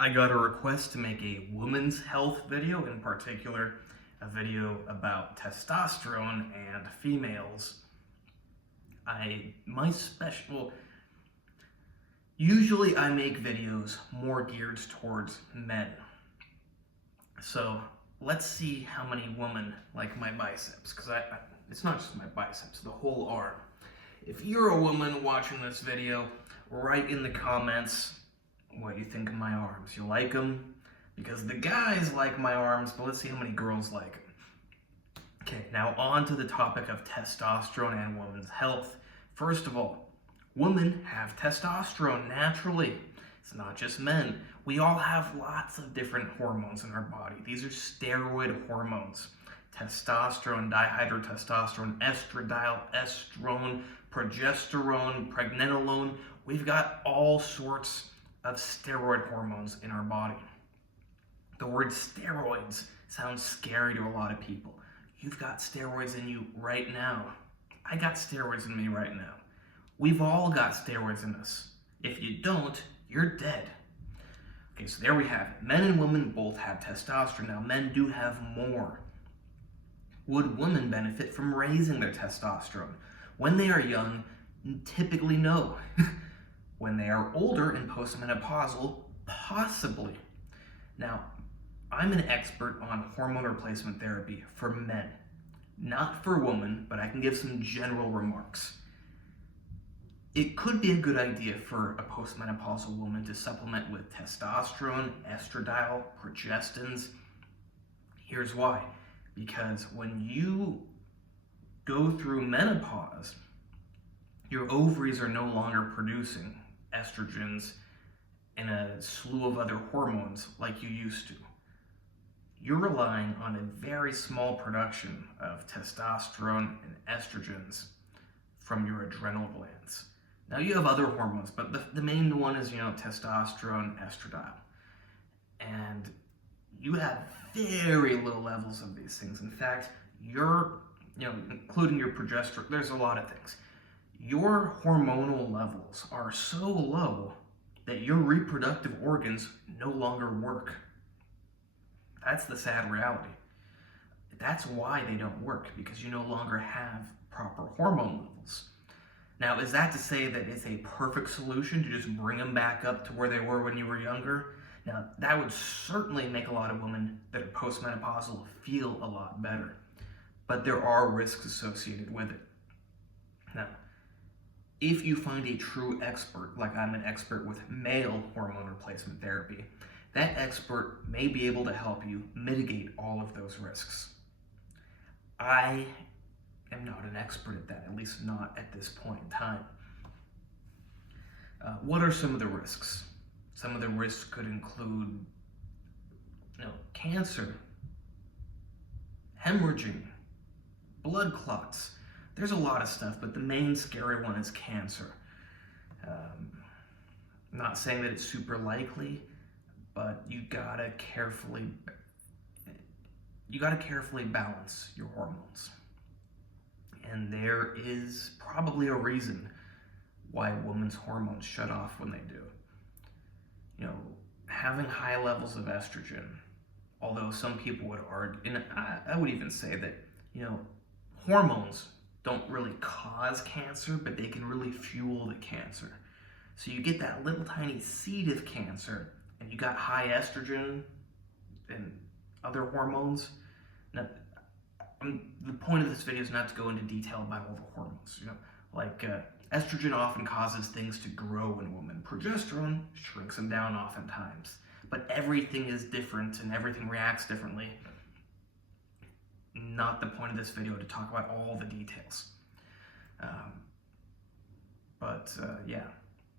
I got a request to make a women's health video, in particular, a video about testosterone and females. Usually I make videos more geared towards men. So let's see how many women like my biceps, because it's not just my biceps, the whole arm. If you're a woman watching this video, write in the comments what you think of my arms. You like them? Because the guys like my arms, but let's see how many girls like them. Okay, now on to the topic of testosterone and women's health. First of all, women have testosterone naturally. It's not just men. We all have lots of different hormones in our body. These are steroid hormones. Testosterone, dihydrotestosterone, estradiol, estrone, progesterone, pregnenolone. We've got all sorts of steroid hormones in our body. The word steroids sounds scary to a lot of people. You've got steroids in you right now. I got steroids in me right now. We've all got steroids in us. If you don't, you're dead. Okay, so there we have it. Men and women both have testosterone. Now, men do have more. Would women benefit from raising their testosterone? When they are young, typically no. When they are older and postmenopausal, possibly. Now, I'm an expert on hormone replacement therapy for men, not for women, but I can give some general remarks. It could be a good idea for a postmenopausal woman to supplement with testosterone, estradiol, progestins. Here's why. Because when you go through menopause, your ovaries are no longer producing estrogens and a slew of other hormones like you used to. You're relying on a very small production of testosterone and estrogens from your adrenal glands. Now you have other hormones, but the main one is, testosterone, estradiol. And you have very low levels of these things. In fact, including your progesterone, there's a lot of things. Your hormonal levels are so low that your reproductive organs no longer work. That's the sad reality. That's why they don't work, because you no longer have proper hormone levels. Now, is that to say that it's a perfect solution to just bring them back up to where they were when you were younger? Now, that would certainly make a lot of women that are postmenopausal feel a lot better, but there are risks associated with it. Now, if you find a true expert, like I'm an expert with male hormone replacement therapy, that expert may be able to help you mitigate all of those risks. I am not an expert at that, at least not at this point in time. What are some of the risks? Some of the risks could include, cancer, hemorrhaging, blood clots. There's a lot of stuff, but the main scary one is cancer. I'm not saying that it's super likely, but you gotta carefully balance your hormones. And there is probably a reason why women's hormones shut off when they do. Having high levels of estrogen, although some people would argue, and I would even say that, hormones don't really cause cancer, but they can really fuel the cancer. So you get that little tiny seed of cancer, and you got high estrogen and other hormones. Now, the point of this video is not to go into detail about all the hormones. Estrogen often causes things to grow in women. Progesterone shrinks them down oftentimes. But everything is different and everything reacts differently. Not the point of this video to talk about all the details.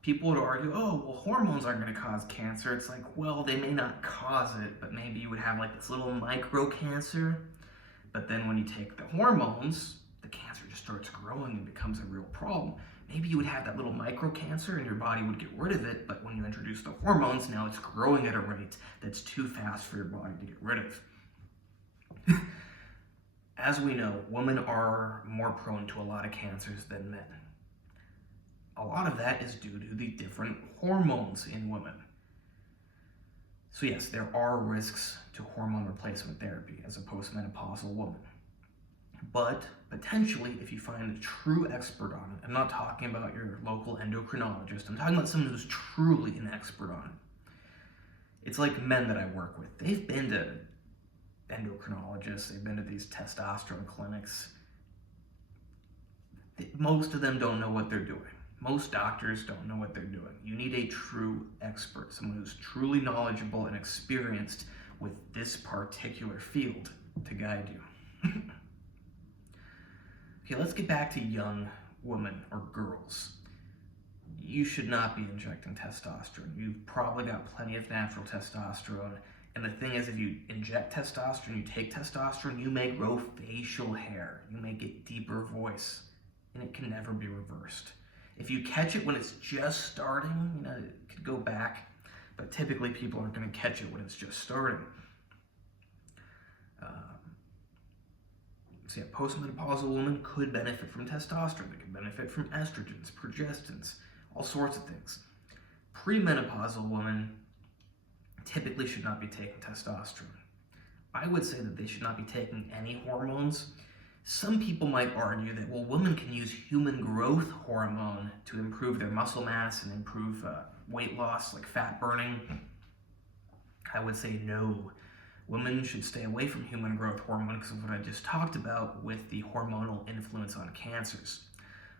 People would argue, hormones aren't going to cause cancer. It's like, well, they may not cause it, but maybe you would have this little micro cancer. But then when you take the hormones, the cancer just starts growing and becomes a real problem. Maybe you would have that little micro cancer and your body would get rid of it, but when you introduce the hormones, now it's growing at a rate that's too fast for your body to get rid of. As we know, women are more prone to a lot of cancers than men. A lot of that is due to the different hormones in women. So yes, there are risks to hormone replacement therapy as a postmenopausal woman. But potentially, if you find a true expert on it, I'm not talking about your local endocrinologist, I'm talking about someone who's truly an expert on it. It's like men that I work with. They've been to endocrinologists, they've been to these testosterone clinics. Most of them don't know what they're doing. Most doctors don't know what they're doing. You need a true expert, someone who's truly knowledgeable and experienced with this particular field to guide you. Okay, let's get back to young women or girls. You should not be injecting testosterone. You've probably got plenty of natural testosterone. And the thing is, if you inject testosterone, you take testosterone, you may grow facial hair. You may get deeper voice, and it can never be reversed. If you catch it when it's just starting, it could go back, but typically people aren't going to catch it when it's just starting. So yeah, postmenopausal women could benefit from testosterone. They could benefit from estrogens, progestins, all sorts of things. Premenopausal women typically should not be taking testosterone. I would say that they should not be taking any hormones. Some people might argue that, well, women can use human growth hormone to improve their muscle mass and improve weight loss, like fat burning. I would say no. Women should stay away from human growth hormone because of what I just talked about with the hormonal influence on cancers.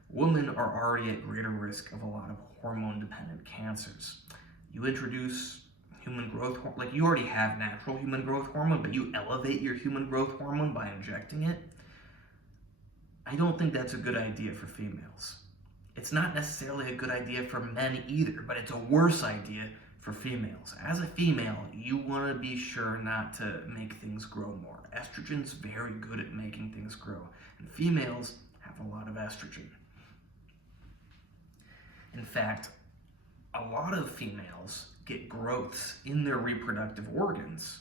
Women are already at greater risk of a lot of hormone-dependent cancers. You introduce human growth hormone, like you already have natural human growth hormone, but you elevate your human growth hormone by injecting it. I don't think that's a good idea for females. It's not necessarily a good idea for men either, but it's a worse idea for females. As a female, you want to be sure not to make things grow more. Estrogen's very good at making things grow, and females have a lot of estrogen. In fact, a lot of females get growths in their reproductive organs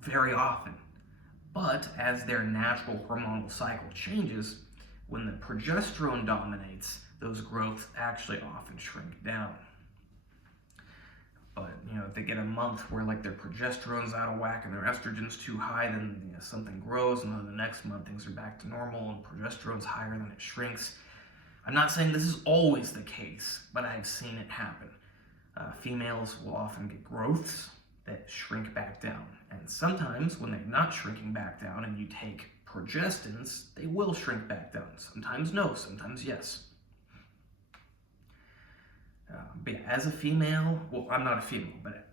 very often. But as their natural hormonal cycle changes, when the progesterone dominates, those growths actually often shrink down. But if they get a month where like their progesterone's out of whack and their estrogen's too high, then something grows, and then the next month things are back to normal and progesterone's higher, then it shrinks. I'm not saying this is always the case, but I've seen it happen. Females will often get growths that shrink back down. And sometimes when they're not shrinking back down and you take progestins, they will shrink back down. Sometimes no, sometimes yes. But yeah, as a female, well, I'm not a female, but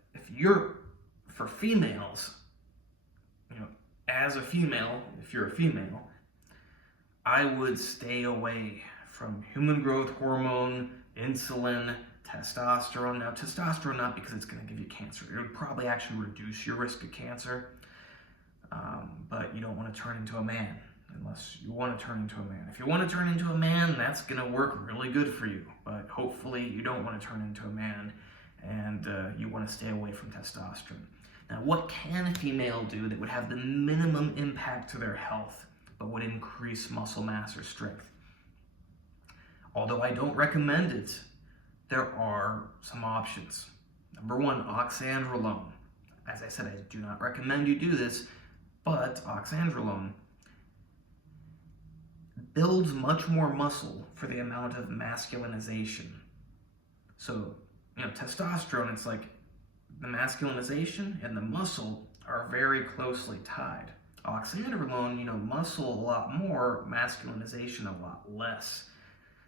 for females, as a female, if you're a female, I would stay away from human growth hormone, insulin, testosterone. Now, testosterone, not because it's going to give you cancer. It would probably actually reduce your risk of cancer, but you don't want to turn into a man unless you want to turn into a man. If you want to turn into a man, that's going to work really good for you, but hopefully you don't want to turn into a man, and you want to stay away from testosterone. Now, what can a female do that would have the minimum impact to their health, but would increase muscle mass or strength? Although I don't recommend it, there are some options. Number one, oxandrolone. As I said, I do not recommend you do this, but oxandrolone builds much more muscle for the amount of masculinization. So, testosterone, it's like the masculinization and the muscle are very closely tied. Oxandrolone, muscle a lot more, masculinization a lot less.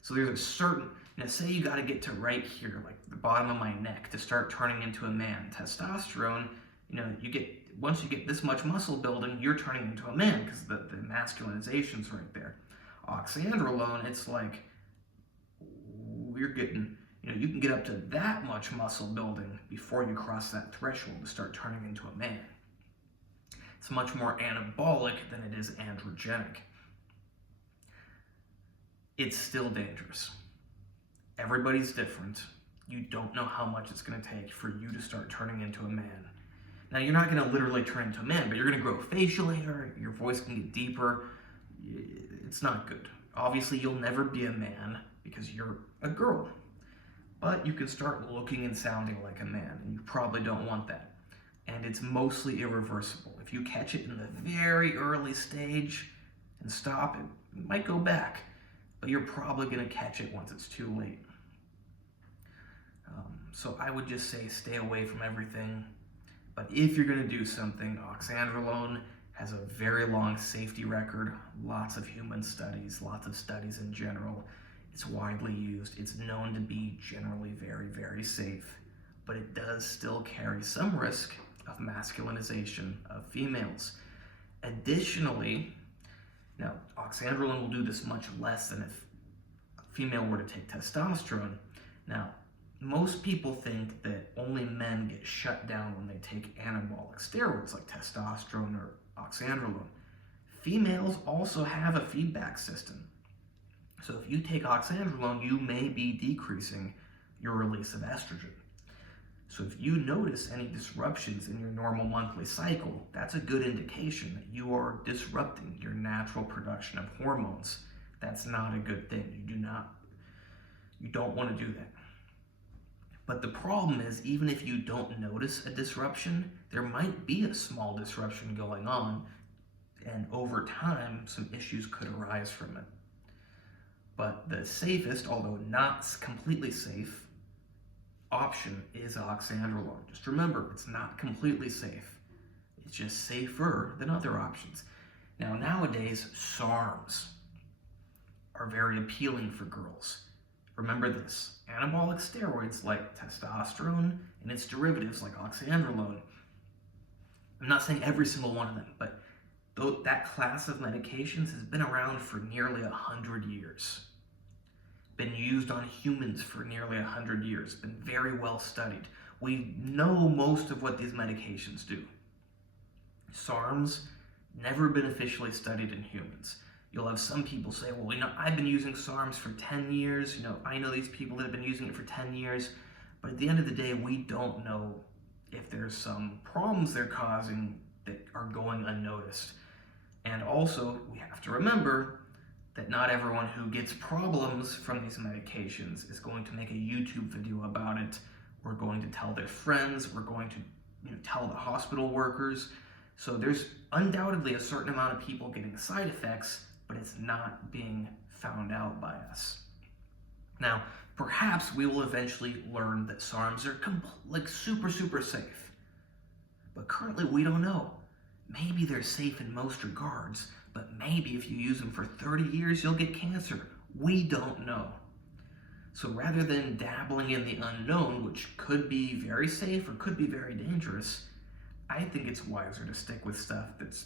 So there's a certain, say you got to get to right here, like the bottom of my neck, to start turning into a man. Testosterone, once you get this much muscle building, you're turning into a man because the masculinization's right there. Oxandrolone, it's like you're getting, you can get up to that much muscle building before you cross that threshold to start turning into a man. It's much more anabolic than it is androgenic. It's still dangerous. Everybody's different. You don't know how much it's going to take for you to start turning into a man. Now, you're not going to literally turn into a man, but you're going to grow facial hair, your voice can get deeper. It's not good. Obviously, you'll never be a man because you're a girl. but you can start looking and sounding like a man, and you probably don't want that. And it's mostly irreversible. If you catch it in the very early stage and stop it, it might go back, but you're probably going to catch it once it's too late. So I would just say stay away from everything. But if you're going to do something, oxandrolone has a very long safety record, lots of human studies, lots of studies in general. It's widely used. It's known to be generally very, very safe, but it does still carry some risk of masculinization of females. Additionally, now oxandrolone will do this much less than if a female were to take testosterone. Now, most people think that only men get shut down when they take anabolic steroids like testosterone or oxandrolone. Females also have a feedback system. So if you take oxandrolone, you may be decreasing your release of estrogen. So if you notice any disruptions in your normal monthly cycle, that's a good indication that you are disrupting your natural production of hormones. That's not a good thing. You don't want to do that. But the problem is, even if you don't notice a disruption, there might be a small disruption going on, and over time, some issues could arise from it. But the safest, although not completely safe, option is oxandrolone. Just remember, it's not completely safe. It's just safer than other options. Now, nowadays, SARMs are very appealing for girls. Remember this, anabolic steroids like testosterone and its derivatives like oxandrolone, I'm not saying every single one of them, but that class of medications has been around for nearly 100 years. Been used on humans for nearly 100 years, been very well studied. We know most of what these medications do. SARMs, never been officially studied in humans. You'll have some people say, well, I've been using SARMs for 10 years. I know these people that have been using it for 10 years. But at the end of the day, we don't know if there's some problems they're causing that are going unnoticed. And also, we have to remember that not everyone who gets problems from these medications is going to make a YouTube video about it, or going to tell their friends, or going to tell the hospital workers. So there's undoubtedly a certain amount of people getting side effects, but it's not being found out by us. Now, perhaps we will eventually learn that SARMs are super, super safe. But currently we don't know. Maybe they're safe in most regards, but maybe if you use them for 30 years, you'll get cancer. We don't know. So rather than dabbling in the unknown, which could be very safe or could be very dangerous, I think it's wiser to stick with stuff that's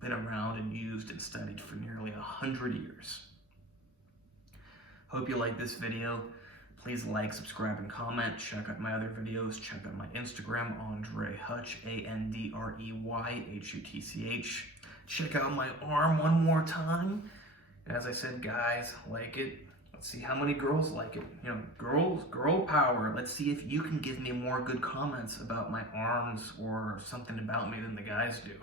been around and used and studied for nearly 100 years. Hope you like this video. Please like, subscribe, and comment. Check out my other videos. Check out my Instagram, AndreyHutch, AndreyHutch. Check out my arm one more time. And as I said, guys, like it. Let's see how many girls like it. Girl power. Let's see if you can give me more good comments about my arms or something about me than the guys do.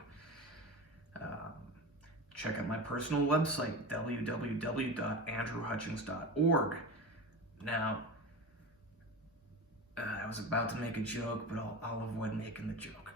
Check out my personal website, www.andrewhutchings.org. Now, I was about to make a joke, but I'll avoid making the joke.